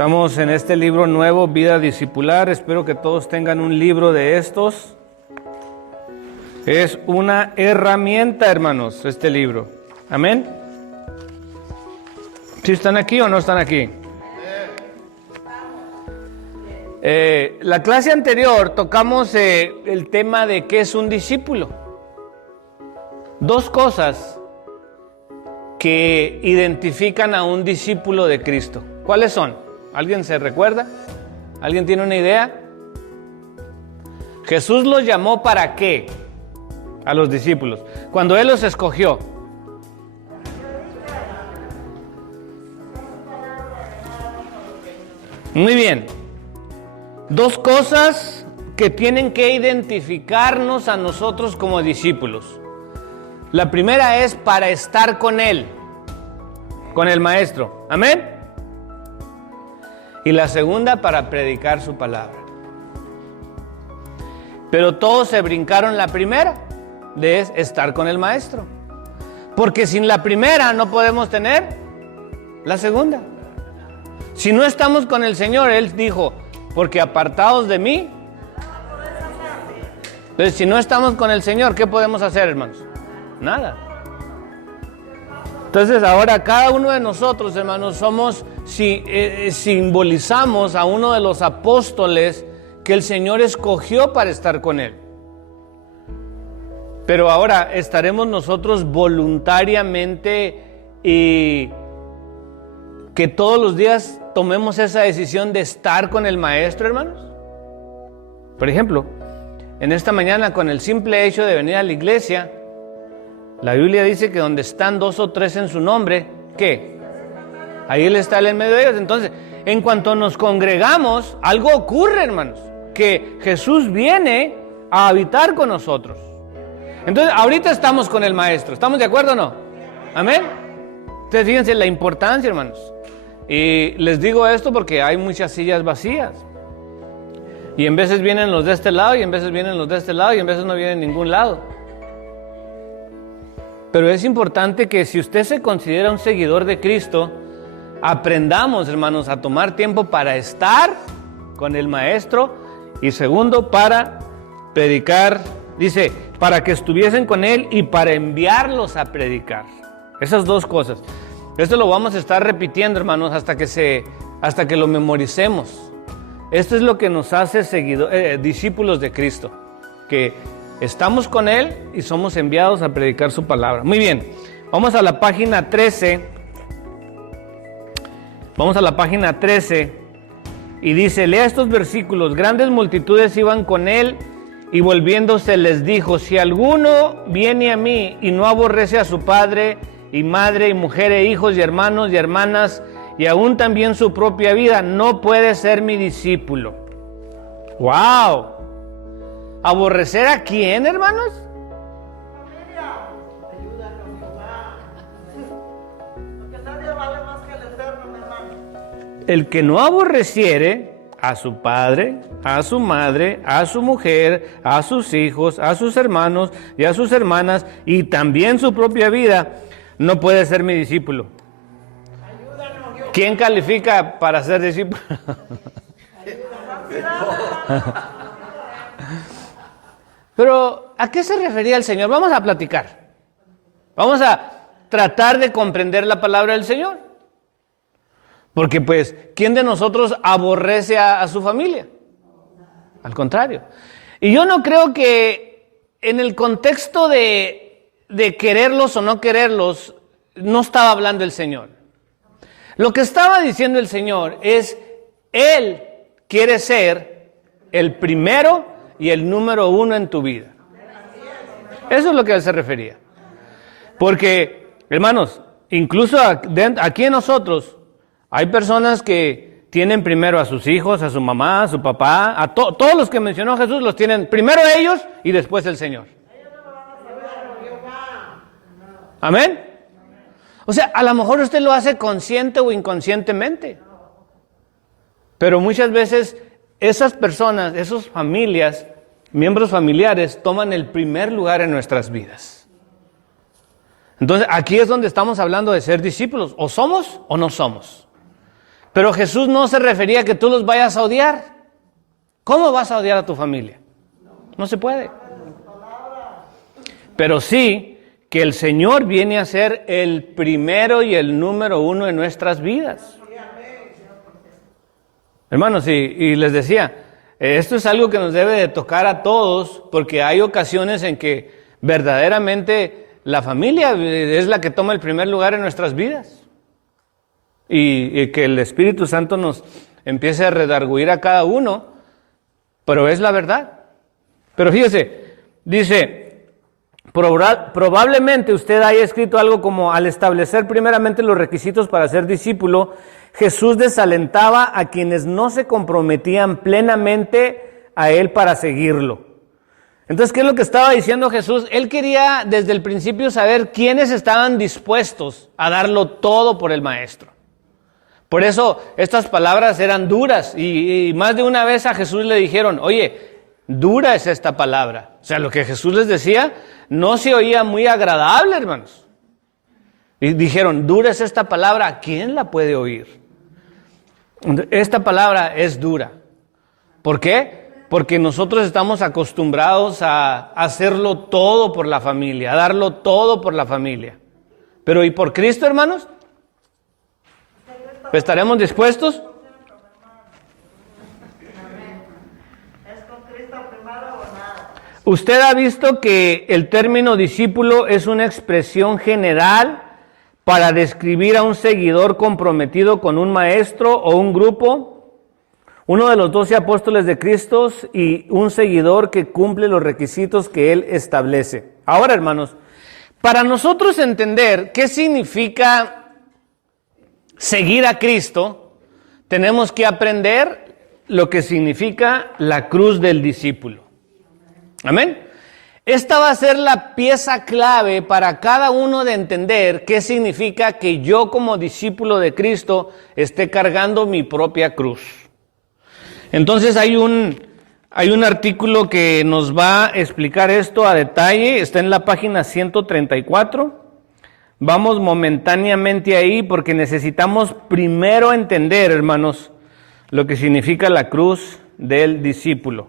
Estamos en este libro nuevo, Vida Discipular. Espero que todos tengan un libro de estos. Es una herramienta, hermanos, este libro. Amén. ¿Sí están aquí o no están aquí? La clase anterior tocamos el tema de qué es un discípulo. Dos cosas que identifican a un discípulo de Cristo. ¿Cuáles son? ¿Alguien se recuerda? ¿Alguien tiene una idea? Jesús los llamó ¿para qué? A los discípulos. Cuando Él los escogió. Muy bien. Dos cosas que tienen que identificarnos a nosotros como discípulos. La primera es para estar con Él, con el Maestro. Amén. Y la segunda para predicar su palabra. Pero todos se brincaron la primera, de estar con el Maestro. Porque sin la primera no podemos tener la segunda. Si no estamos con el Señor, Él dijo, porque apartados de mí. Entonces, si no estamos con el Señor, ¿qué podemos hacer, hermanos? Nada. Entonces, ahora cada uno de nosotros, hermanos, simbolizamos a uno de los apóstoles que el Señor escogió para estar con Él. Pero ahora, ¿estaremos nosotros voluntariamente y que todos los días tomemos esa decisión de estar con el Maestro, hermanos? Por ejemplo, en esta mañana, con el simple hecho de venir a la iglesia, la Biblia dice que donde están 2 o 3 en su nombre, ¿qué? Ahí Él está en medio de ellos. Entonces, en cuanto nos congregamos, algo ocurre, hermanos, que Jesús viene a habitar con nosotros. Entonces, ahorita estamos con el Maestro. ¿Estamos de acuerdo o no? ¿Amén? Entonces, fíjense la importancia, hermanos. Y les digo esto porque hay muchas sillas vacías. Y en veces vienen los de este lado, y en veces vienen los de este lado, y en veces no vienen en ningún lado. Pero es importante que si usted se considera un seguidor de Cristo, aprendamos, hermanos, a tomar tiempo para estar con el Maestro. Y segundo, para predicar. Dice, para que estuviesen con Él y para enviarlos a predicar. Esas dos cosas. Esto lo vamos a estar repitiendo, hermanos, hasta que lo memoricemos. Esto es lo que nos hace discípulos de Cristo. Que estamos con Él y somos enviados a predicar su palabra. Muy bien, vamos a la página 13. Vamos a la página 13 y dice, lea estos versículos. Grandes multitudes iban con Él y volviéndose les dijo, si alguno viene a mí y no aborrece a su padre y madre y mujer e hijos y hermanos y hermanas y aún también su propia vida, no puede ser mi discípulo. ¡Wow! ¿Aborrecer a quién, hermanos? El que no aborreciere a su padre, a su madre, a su mujer, a sus hijos, a sus hermanos y a sus hermanas y también su propia vida, no puede ser mi discípulo. ¿Quién califica para ser discípulo? Pero, ¿a qué se refería el Señor? Vamos a platicar. Vamos a tratar de comprender la palabra del Señor. Porque, pues, ¿quién de nosotros aborrece a su familia? Al contrario. Y yo no creo que en el contexto de quererlos o no quererlos, no estaba hablando el Señor. Lo que estaba diciendo el Señor es, Él quiere ser el primero y el número 1 en tu vida. Eso es lo que Él se refería. Porque, hermanos, incluso aquí en nosotros hay personas que tienen primero a sus hijos, a su mamá, a su papá, a todos los que mencionó Jesús los tienen primero ellos y después el Señor. ¿Amén? O sea, a lo mejor usted lo hace consciente o inconscientemente. Pero muchas veces esas personas, esas familias, miembros familiares, toman el primer lugar en nuestras vidas. Entonces, aquí es donde estamos hablando de ser discípulos. O somos o no somos. Pero Jesús no se refería a que tú los vayas a odiar. ¿Cómo vas a odiar a tu familia? No se puede. Pero sí que el Señor viene a ser el primero y el número uno en nuestras vidas. Hermanos, y les decía, esto es algo que nos debe de tocar a todos, porque hay ocasiones en que verdaderamente la familia es la que toma el primer lugar en nuestras vidas. Y que el Espíritu Santo nos empiece a redarguir a cada uno, pero es la verdad. Pero fíjese, dice, probablemente usted haya escrito algo como: al establecer primeramente los requisitos para ser discípulo, Jesús desalentaba a quienes no se comprometían plenamente a Él para seguirlo. Entonces, ¿qué es lo que estaba diciendo Jesús? Él quería desde el principio saber quiénes estaban dispuestos a darlo todo por el Maestro. Por eso estas palabras eran duras y más de una vez a Jesús le dijeron: oye, dura es esta palabra. O sea, lo que Jesús les decía no se oía muy agradable, hermanos. Y dijeron: dura es esta palabra, ¿quién la puede oír? Esta palabra es dura. ¿Por qué? Porque nosotros estamos acostumbrados a hacerlo todo por la familia, a darlo todo por la familia. Pero ¿y por Cristo, hermanos? ¿Estaremos dispuestos? Usted ha visto que el término discípulo es una expresión general para describir a un seguidor comprometido con un maestro o un grupo, uno de los 12 apóstoles de Cristo y un seguidor que cumple los requisitos que Él establece. Ahora, hermanos, para nosotros entender qué significa seguir a Cristo, tenemos que aprender lo que significa la cruz del discípulo. Amén. Esta va a ser la pieza clave para cada uno de entender qué significa que yo como discípulo de Cristo esté cargando mi propia cruz. Entonces hay un artículo que nos va a explicar esto a detalle, está en la página 134. Vamos momentáneamente ahí porque necesitamos primero entender, hermanos, lo que significa la cruz del discípulo.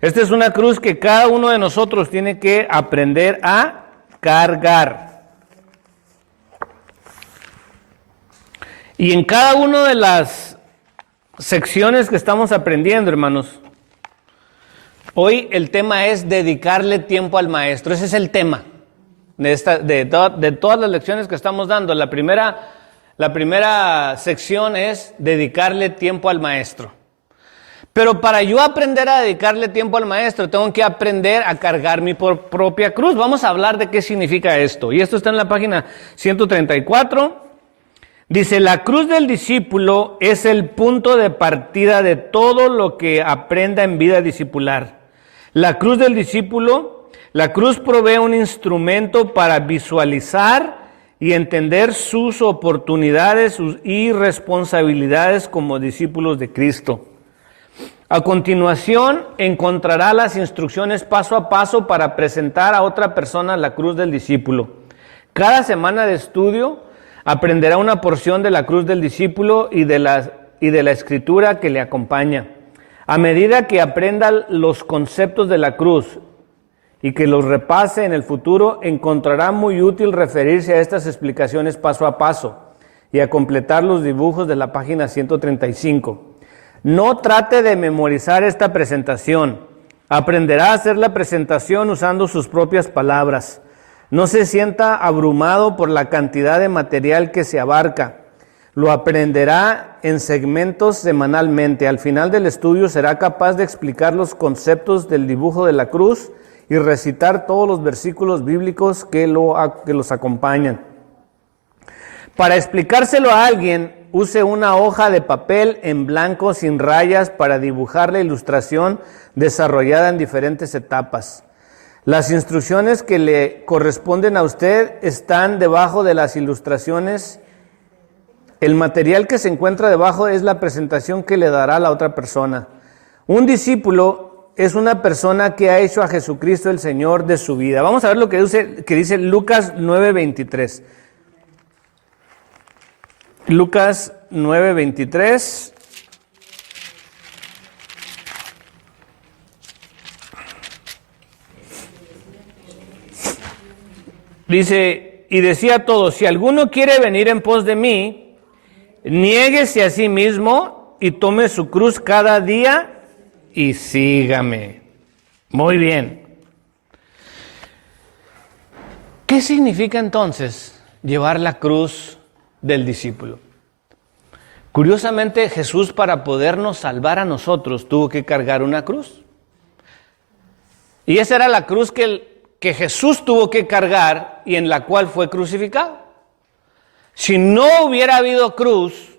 Esta es una cruz que cada uno de nosotros tiene que aprender a cargar. Y en cada una de las secciones que estamos aprendiendo, hermanos, hoy el tema es dedicarle tiempo al maestro. Ese es el tema de todas las lecciones que estamos dando. La primera sección es dedicarle tiempo al maestro. Pero para yo aprender a dedicarle tiempo al maestro, tengo que aprender a cargar mi propia cruz. Vamos a hablar de qué significa esto. Y esto está en la página 134. Dice: la cruz del discípulo es el punto de partida de todo lo que aprenda en vida discipular. La cruz del discípulo, la cruz provee un instrumento para visualizar y entender sus oportunidades y responsabilidades como discípulos de Cristo. A continuación, encontrará las instrucciones paso a paso para presentar a otra persona la cruz del discípulo. Cada semana de estudio aprenderá una porción de la cruz del discípulo y de la escritura que le acompaña. A medida que aprenda los conceptos de la cruz y que los repase en el futuro, encontrará muy útil referirse a estas explicaciones paso a paso y a completar los dibujos de la página 135. No trate de memorizar esta presentación. Aprenderá a hacer la presentación usando sus propias palabras. No se sienta abrumado por la cantidad de material que se abarca. Lo aprenderá en segmentos semanalmente. Al final del estudio será capaz de explicar los conceptos del dibujo de la cruz y recitar todos los versículos bíblicos que los acompañan. Para explicárselo a alguien, use una hoja de papel en blanco sin rayas para dibujar la ilustración desarrollada en diferentes etapas. Las instrucciones que le corresponden a usted están debajo de las ilustraciones. El material que se encuentra debajo es la presentación que le dará la otra persona. Un discípulo es una persona que ha hecho a Jesucristo el Señor de su vida. Vamos a ver lo que dice Lucas 9:23. Lucas 9:23. Dice, y decía a todos, si alguno quiere venir en pos de mí, niéguese a sí mismo y tome su cruz cada día y sígame. Muy bien. ¿Qué significa entonces llevar la cruz del discípulo? Curiosamente, Jesús, para podernos salvar a nosotros, tuvo que cargar una cruz. Y esa era la cruz que Jesús tuvo que cargar y en la cual fue crucificado. Si no hubiera habido cruz,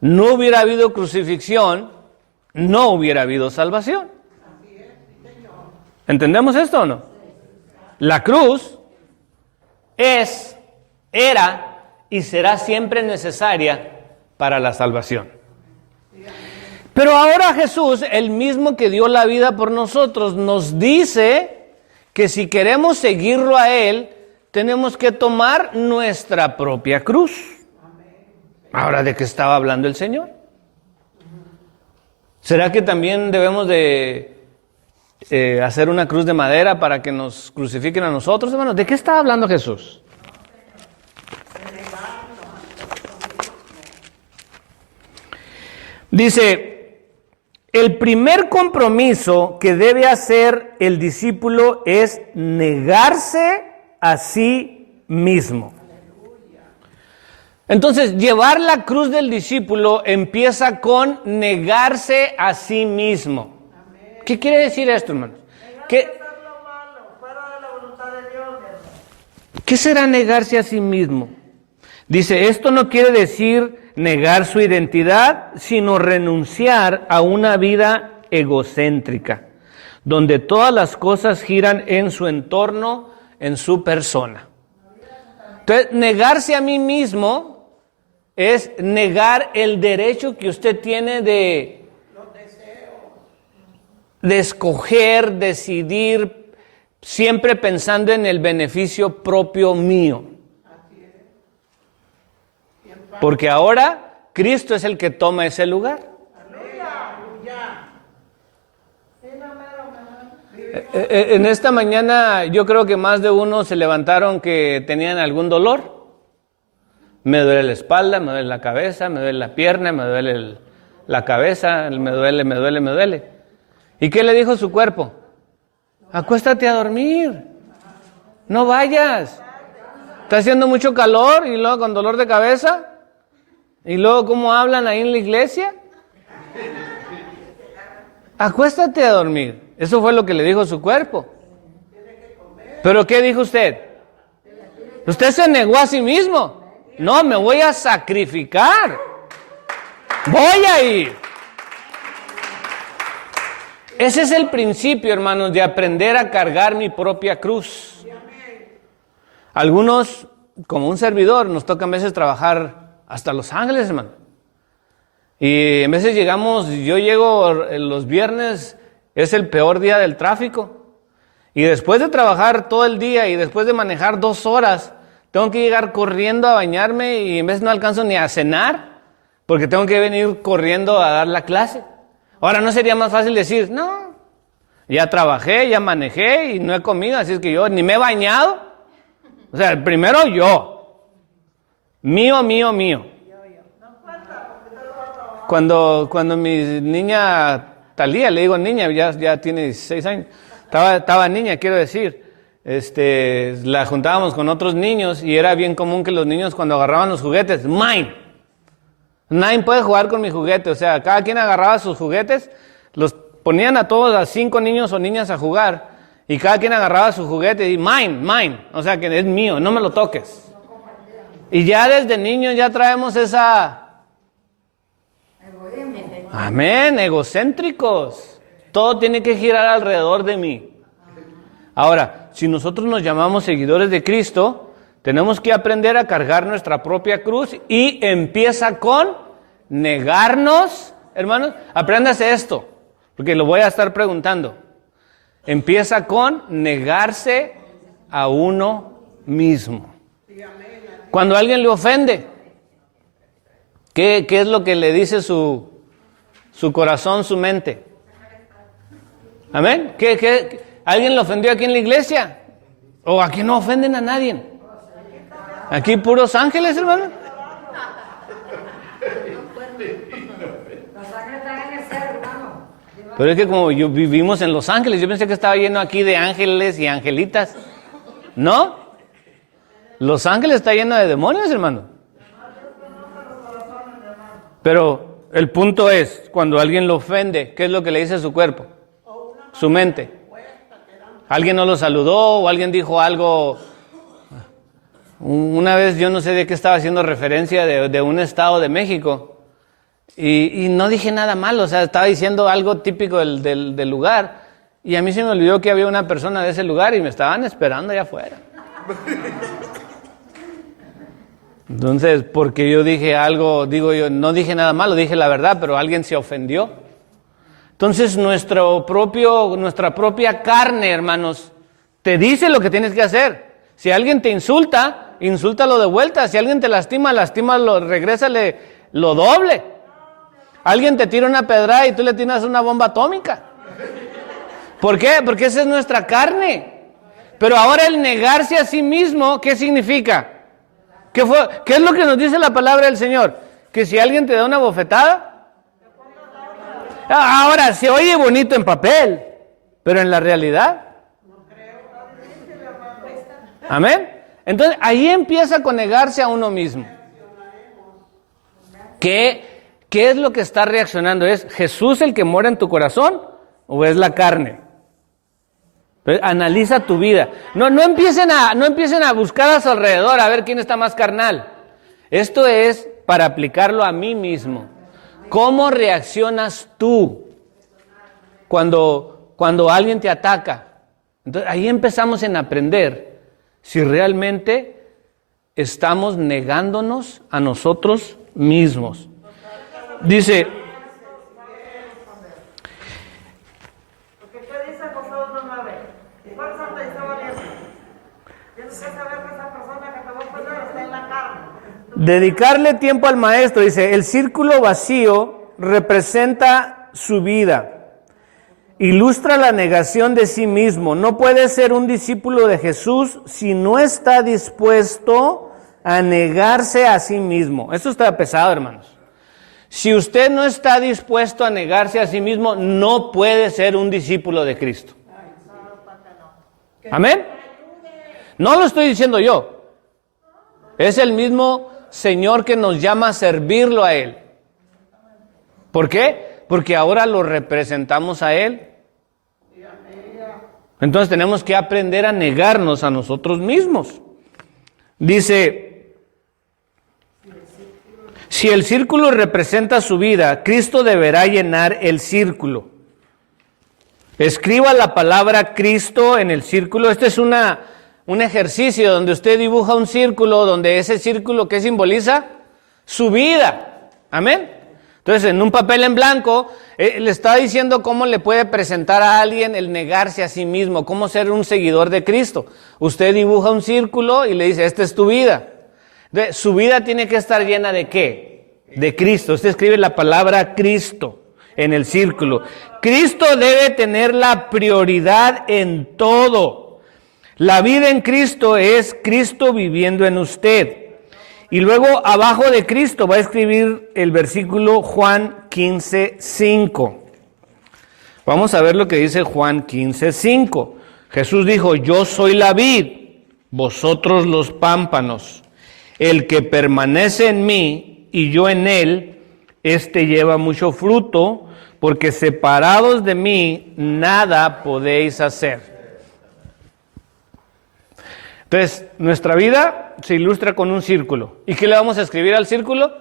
no hubiera habido crucifixión, no hubiera habido salvación. ¿Entendemos esto o no? La cruz era y será siempre necesaria para la salvación. Pero ahora Jesús, el mismo que dio la vida por nosotros, nos dice que si queremos seguirlo a Él, tenemos que tomar nuestra propia cruz. Ahora, ¿de qué estaba hablando el Señor? ¿Será que también debemos de hacer una cruz de madera para que nos crucifiquen a nosotros, hermanos? ¿De qué estaba hablando Jesús? Dice, el primer compromiso que debe hacer el discípulo es negarse a sí mismo. Entonces, llevar la cruz del discípulo empieza con negarse a sí mismo. ¿Qué quiere decir esto, hermanos? ¿Qué será negarse a sí mismo? Dice, esto no quiere decir negar su identidad, sino renunciar a una vida egocéntrica, donde todas las cosas giran en su entorno, en su persona. Entonces, negarse a mí mismo es negar el derecho que usted tiene de escoger, decidir, siempre pensando en el beneficio propio mío. Porque ahora Cristo es el que toma ese lugar. En esta mañana yo creo que más de uno se levantaron que tenían algún dolor. Me duele la espalda, me duele la cabeza, me duele la pierna, me duele la cabeza, me duele. ¿Y qué le dijo su cuerpo? Acuéstate a dormir, no vayas. Está haciendo mucho calor y luego con dolor de cabeza. Y luego, ¿cómo hablan ahí en la iglesia? Acuéstate a dormir. Eso fue lo que le dijo su cuerpo. ¿Pero qué dijo usted? Usted se negó a sí mismo. No, me voy a sacrificar. Voy a ir. Ese es el principio, hermanos, de aprender a cargar mi propia cruz. Algunos, como un servidor, nos toca a veces trabajar hasta Los Ángeles, hermano. Y a veces yo llego los viernes, es el peor día del tráfico. Y después de trabajar todo el día y después de manejar 2 horas, tengo que llegar corriendo a bañarme y en vez no alcanzo ni a cenar, porque tengo que venir corriendo a dar la clase. Ahora, ¿no sería más fácil decir, no, ya trabajé, ya manejé y no he comido, así es que yo ni me he bañado? O sea, el primero yo. Mío. Cuando mi niña Talía, le digo niña, ya tiene 16 años, estaba niña, quiero decir, la juntábamos con otros niños y era bien común que los niños cuando agarraban los juguetes, nadie puede jugar con mi juguete, o sea, cada quien agarraba sus juguetes, los ponían a todos, a 5 niños o niñas a jugar, y cada quien agarraba su juguete y mine, o sea, que es mío, no me lo toques. Y ya desde niños ya traemos esa... Amén, egocéntricos. Todo tiene que girar alrededor de mí. Ahora, si nosotros nos llamamos seguidores de Cristo, tenemos que aprender a cargar nuestra propia cruz y empieza con negarnos. Hermanos, apréndase esto, porque lo voy a estar preguntando. Empieza con negarse a uno mismo. Cuando alguien le ofende, ¿Qué es lo que le dice su corazón, su mente? ¿Amén? ¿Alguien lo ofendió aquí en la iglesia? ¿O aquí no ofenden a nadie? ¿Aquí puros ángeles, hermano? Pero es que como vivimos en Los Ángeles, yo pensé que estaba lleno aquí de ángeles y angelitas. ¿No? Los Ángeles está lleno de demonios, hermano. Pero el punto es, cuando alguien lo ofende, ¿qué es lo que le dice a su cuerpo? Su mente. Alguien no lo saludó o alguien dijo algo. Una vez yo no sé de qué estaba haciendo referencia de un estado de México. Y no dije nada malo, o sea, estaba diciendo algo típico del lugar. Y a mí se me olvidó que había una persona de ese lugar y me estaban esperando allá afuera. Entonces, porque yo dije algo, digo yo, no dije nada malo, dije la verdad, pero alguien se ofendió. Entonces, nuestra propia carne, hermanos, te dice lo que tienes que hacer. Si alguien te insulta, insúltalo de vuelta. Si alguien te lastima, regrésale lo doble. Alguien te tira una pedrada y tú le tiras una bomba atómica. ¿Por qué? Porque esa es nuestra carne. Pero ahora el negarse a sí mismo, ¿qué significa? ¿Qué es lo que nos dice la palabra del Señor? Que si alguien te da una bofetada. Ahora, se oye bonito en papel, pero en la realidad. Amén. Entonces, ahí empieza con negarse a uno mismo. ¿Qué es lo que está reaccionando? ¿Es Jesús el que mora en tu corazón o es la carne? Entonces, analiza tu vida. No empiecen a buscar a su alrededor a ver quién está más carnal. Esto es para aplicarlo a mí mismo. ¿Cómo reaccionas tú cuando alguien te ataca? Entonces, ahí empezamos en aprender si realmente estamos negándonos a nosotros mismos. Dice, dedicarle tiempo al maestro, dice, el círculo vacío representa su vida, ilustra la negación de sí mismo. No puede ser un discípulo de Jesús si no está dispuesto a negarse a sí mismo. Esto está pesado, hermanos. Si usted no está dispuesto a negarse a sí mismo, no puede ser un discípulo de Cristo. ¿Amén? No lo estoy diciendo yo. Es el mismo Señor que nos llama a servirlo a Él. ¿Por qué? Porque ahora lo representamos a Él. Entonces tenemos que aprender a negarnos a nosotros mismos. Dice, si el círculo representa su vida, Cristo deberá llenar el círculo. Escriba la palabra Cristo en el círculo. Este es un ejercicio donde usted dibuja un círculo, donde ese círculo, ¿qué simboliza? Su vida. ¿Amén? Entonces, en un papel en blanco, le está diciendo cómo le puede presentar a alguien el negarse a sí mismo, cómo ser un seguidor de Cristo. Usted dibuja un círculo y le dice, esta es tu vida. Entonces, su vida tiene que estar llena ¿de qué? De Cristo. Usted escribe la palabra Cristo en el círculo. Cristo debe tener la prioridad en todo. La vida en Cristo es Cristo viviendo en usted. Y luego abajo de Cristo va a escribir el versículo Juan 15:5. Vamos a ver lo que dice Juan 15:5. Jesús dijo, yo soy la vid, vosotros los pámpanos. El que permanece en mí y yo en él, éste lleva mucho fruto, porque separados de mí nada podéis hacer. Entonces, nuestra vida se ilustra con un círculo. ¿Y qué le vamos a escribir al círculo?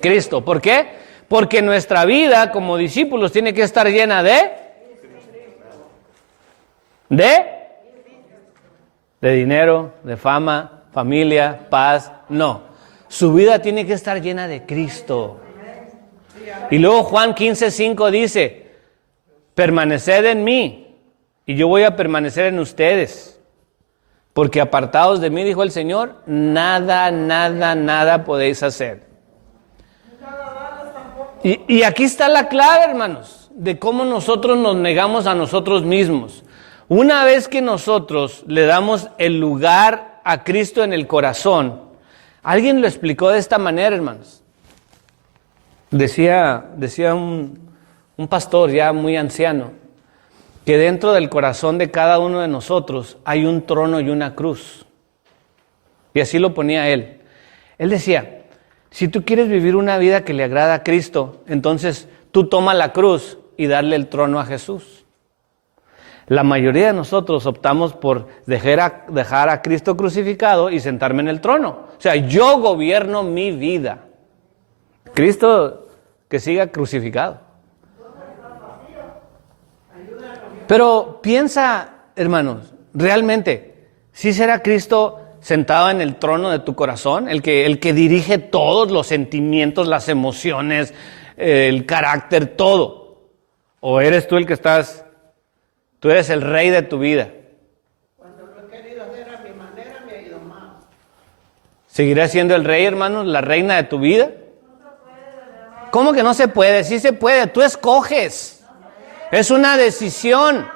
Cristo. ¿Por qué? Porque nuestra vida como discípulos tiene que estar llena de dinero, de fama, familia, paz. No. Su vida tiene que estar llena de Cristo. Y luego Juan 15:5 dice, permaneced en mí y yo voy a permanecer en ustedes. Porque apartados de mí, dijo el Señor, nada podéis hacer. Y aquí está la clave, hermanos, de cómo nosotros nos negamos a nosotros mismos. Una vez que nosotros le damos el lugar a Cristo en el corazón, alguien lo explicó de esta manera, hermanos. Decía un pastor ya muy anciano, que dentro del corazón de cada uno de nosotros hay un trono y una cruz. Y así lo ponía él. Él decía, si tú quieres vivir una vida que le agrada a Cristo, entonces tú toma la cruz y darle el trono a Jesús. La mayoría de nosotros optamos por dejar a Cristo crucificado y sentarme en el trono. O sea, yo gobierno mi vida. Cristo que siga crucificado. Pero piensa, hermanos, realmente, ¿sí será Cristo sentado en el trono de tu corazón? El que dirige todos los sentimientos, las emociones, el carácter, todo. ¿O eres tú el que tú eres el rey de tu vida? Cuando lo he querido hacer a mi manera me ha ido mal. ¿Seguirás siendo el rey, hermanos, la reina de tu vida? ¿Cómo que no se puede? Sí se puede, tú escoges. Es una decisión.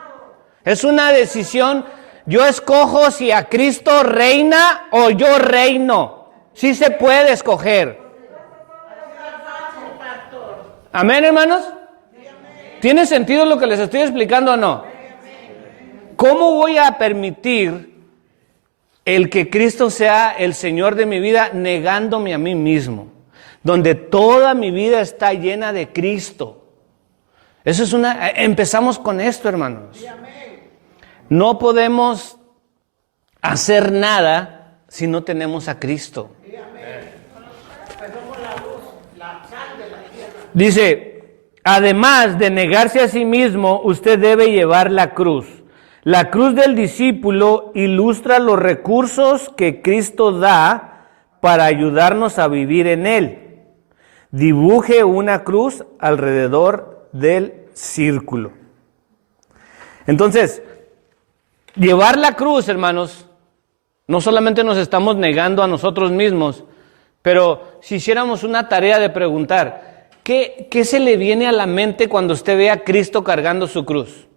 Es una decisión. Yo escojo si a Cristo reina o yo reino. Sí se puede escoger. Amén, hermanos. ¿Tiene sentido lo que les estoy explicando o no? ¿Cómo voy a permitir el que Cristo sea el Señor de mi vida negándome a mí mismo? Donde toda mi vida está llena de Cristo. Eso es empezamos con esto, hermanos. No podemos hacer nada si no tenemos a Cristo. Dice, además de negarse a sí mismo, usted debe llevar la cruz. La cruz del discípulo ilustra los recursos que Cristo da para ayudarnos a vivir en Él. Dibuje una cruz alrededor del círculo. Entonces, llevar la cruz, hermanos, no solamente nos estamos negando a nosotros mismos, pero si hiciéramos una tarea de preguntar, ¿qué se le viene a la mente cuando usted ve a Cristo cargando su cruz?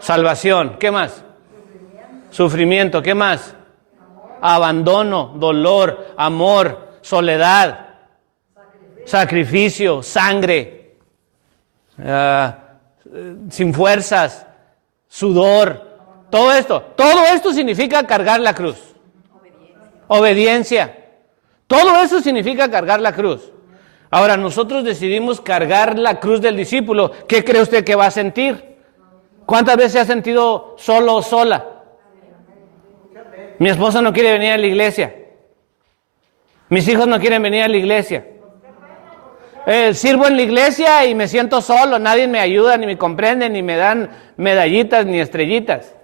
Salvación, ¿qué más? Sufrimiento, ¿qué más? Abandono, dolor, amor, soledad, sacrificio, sangre, sin fuerzas, sudor, todo esto significa cargar la cruz. Obediencia. Todo eso significa cargar la cruz. Ahora, nosotros decidimos cargar la cruz del discípulo. ¿Qué cree usted que va a sentir? ¿Cuántas veces se ha sentido solo o sola? Mi esposa no quiere venir a la iglesia. Mis hijos no quieren venir a la iglesia. Sirvo en la iglesia y me siento solo. Nadie me ayuda, ni me comprende, ni me dan medallitas, ni estrellitas.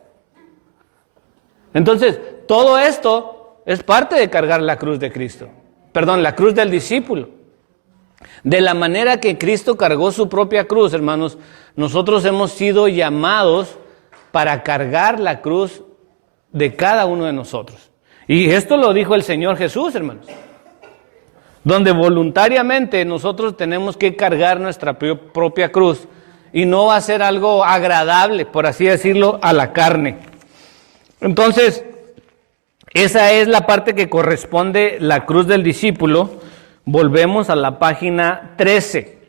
Entonces, todo esto es parte de cargar la cruz de Cristo. Perdón, la cruz del discípulo. De la manera que Cristo cargó su propia cruz, hermanos, nosotros hemos sido llamados para cargar la cruz de cada uno de nosotros. Y esto lo dijo el Señor Jesús, hermanos. Donde voluntariamente nosotros tenemos que cargar nuestra propia cruz. Y no va a ser algo agradable, por así decirlo, a la carne. Entonces, esa es la parte que corresponde la cruz del discípulo. Volvemos a la página 13.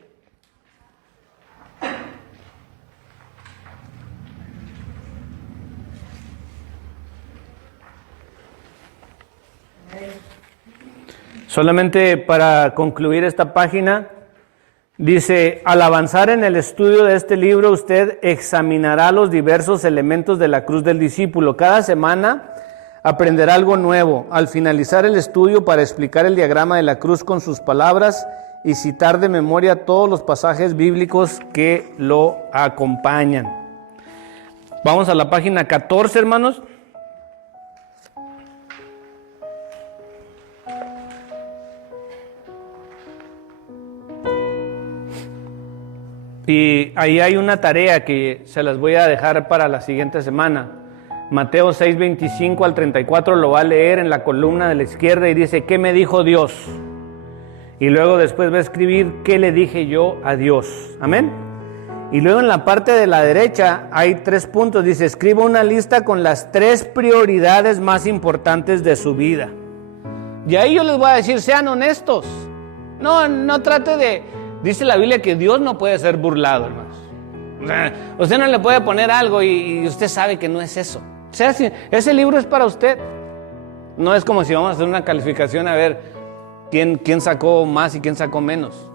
Solamente para concluir esta página, dice, al avanzar en el estudio de este libro, usted examinará los diversos elementos de la cruz del discípulo. Cada semana aprenderá algo nuevo. Al finalizar el estudio, para explicar el diagrama de la cruz con sus palabras y citar de memoria todos los pasajes bíblicos que lo acompañan. Vamos a la página 14, hermanos. Y ahí hay una tarea que se las voy a dejar para la siguiente semana. Mateo 6:25 al 34 lo va a leer en la columna de la izquierda y dice, ¿qué me dijo Dios? Y luego después va a escribir qué le dije yo a Dios. Amén. Y luego en la parte de la derecha hay 3 puntos. Dice, escriba una lista con las 3 prioridades más importantes de su vida. Y ahí yo les voy a decir, sean honestos. No trate de... Dice la Biblia que Dios no puede ser burlado, hermanos. O sea, usted no le puede poner algo y usted sabe que no es eso. O sea, ese libro es para usted. No es como si vamos a hacer una calificación a ver quién sacó más y quién sacó menos.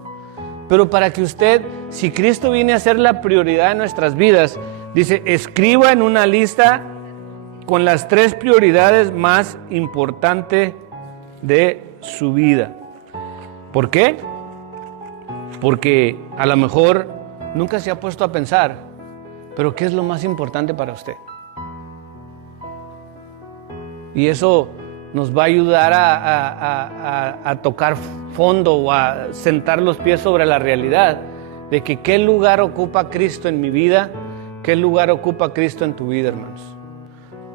Pero para que usted, si Cristo viene a ser la prioridad de nuestras vidas, dice, escriba en una lista con las 3 prioridades más importantes de su vida. ¿Por qué? Porque a lo mejor nunca se ha puesto a pensar, pero ¿qué es lo más importante para usted? Y eso nos va a ayudar a tocar fondo o a sentar los pies sobre la realidad de que qué lugar ocupa Cristo en mi vida, qué lugar ocupa Cristo en tu vida, hermanos.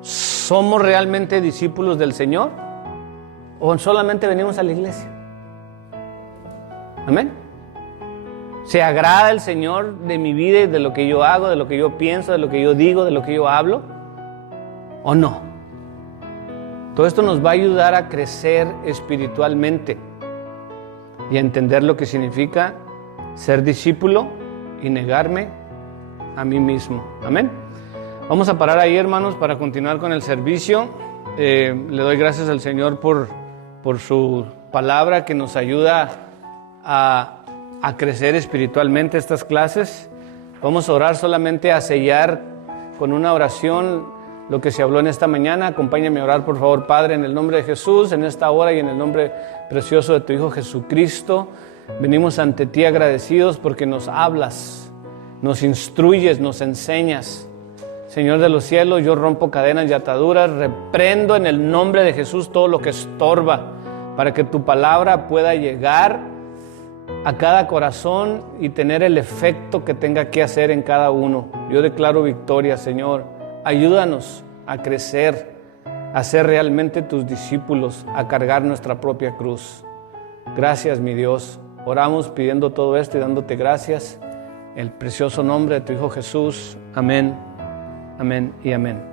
¿Somos realmente discípulos del Señor o solamente venimos a la iglesia? Amén. ¿Se agrada el Señor de mi vida y de lo que yo hago, de lo que yo pienso, de lo que yo digo, de lo que yo hablo? ¿O no? Todo esto nos va a ayudar a crecer espiritualmente y a entender lo que significa ser discípulo y negarme a mí mismo. Amén. Vamos a parar ahí, hermanos, para continuar con el servicio. Le doy gracias al Señor por su palabra que nos ayuda a crecer espiritualmente estas clases. Vamos a orar solamente a sellar con una oración lo que se habló en esta mañana. Acompáñame a orar, por favor, Padre, en el nombre de Jesús, en esta hora y en el nombre precioso de tu Hijo Jesucristo. Venimos ante ti agradecidos porque nos hablas, nos instruyes, nos enseñas. Señor de los cielos, yo rompo cadenas y ataduras, reprendo en el nombre de Jesús todo lo que estorba para que tu palabra pueda llegar a cada corazón y tener el efecto que tenga que hacer en cada uno. Yo declaro victoria, Señor. Ayúdanos a crecer, a ser realmente tus discípulos, a cargar nuestra propia cruz. Gracias, mi Dios. Oramos pidiendo todo esto y dándote gracias. En el precioso nombre de tu Hijo Jesús. Amén, amén y amén.